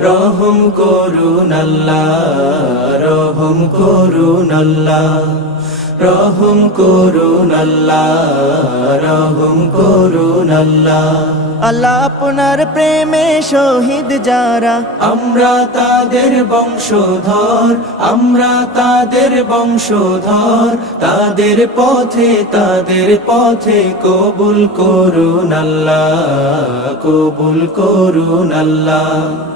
রহম করুন আল্লাহ রহম করুন আল্লাহ রহম করুন আল্লাহ রহম করুন আল্লাহ। আল্লাহ আপনার প্রেমে শহীদ যারা। আমরা তাদের বংশধর আমরা তাদের বংশধর তাদের পথে তাদের পথে কবুল করুন আল্লাহ কবুল করুন আল্লাহ।